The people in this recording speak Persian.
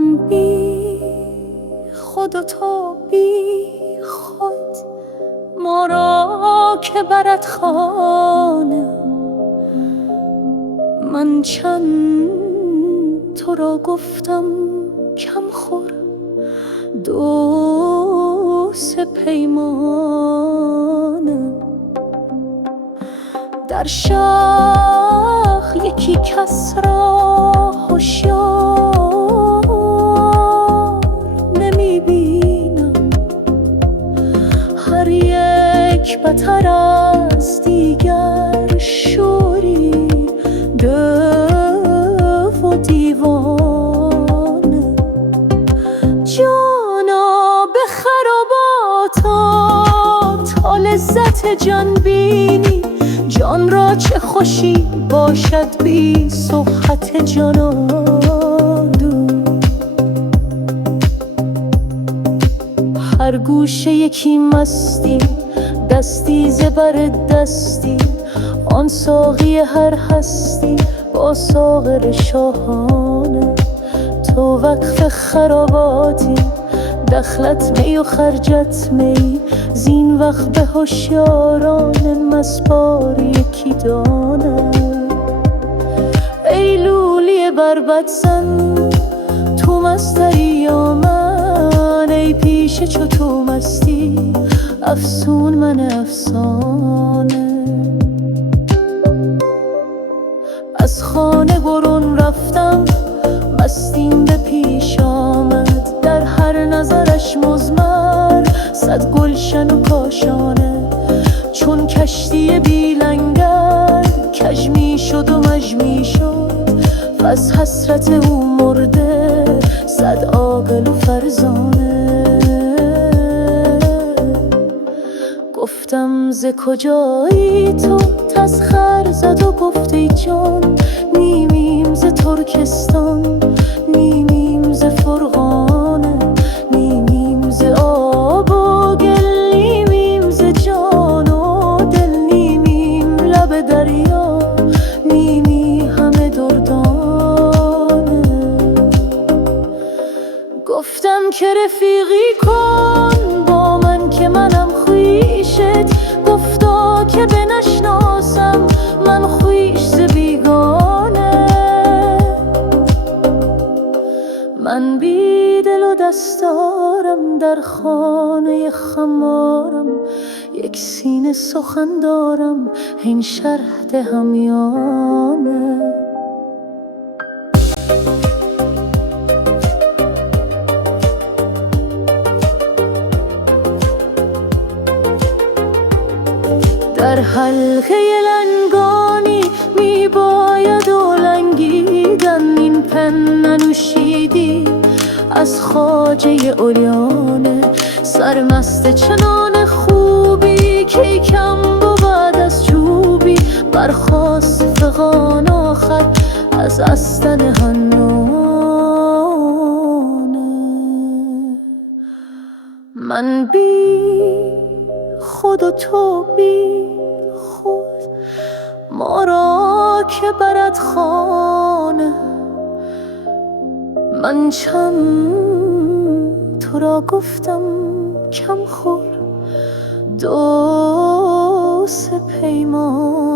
من بی خود و تو بی خود، ما را که برد خانه. من چند تو را گفتم کم خور، دو سه پیمانه. در شهر یکی کس را هوشیار نمی بینم، هر یک بتر از دیگر، شوری دو و دیوانه. جانا به خراباتات تا لذت جان بینی، جان را چه خوشی باشد بی صحبت جانان‌دو. هر گوشه یکی مستی، دستی زبر دستی، آن ساقی هر هستی با ساغر شاهانه. تو وقف خراباتی، دخلت می و خرجت می، زین وقت به هوشیاران مسپار یکی دانه. ای لولی بربط زن، تو مستری یا من؟ ای پیش چو تو مستی، افسون من افسانه. از خانه برون رفتم، مستیم به پیش آمد، در هر نظرش مضمر صد گلشن و کاشانه. چون کشتی بی لنگر کج می شد و مج می شد، از حسرت او مرده صد عاقل و فرزانه. گفتم ز کجایی تو؟ تسخر زد و گفت ای جان، نیمیم ز ترکستان، نیمیم ز فرغانه، نیمیم ز آب و گل، نیمیم ز جان و دل، نیمیم لب دریا، نیمی همه دردانه. گفتم که رفیقی کن با من که منم خویشت، گفتا که بنشناسم من خویش ز بیگانه. من بی دل و دستارم، در خانه خمارم، یک سینه سخن دارم، این شرح ده همیانه. در حلقه لنگانی می باید و لنگیدن، این پن ننوشیدی از خواجه عریانه. سرمست چنان خوبی که کم بود از چوبی، برخاست فغان آخر از استن حنانه. من بی خود و تو بی خود، ما را که برد خانه. من چند تو را گفتم کم خور، دو سه پیمان.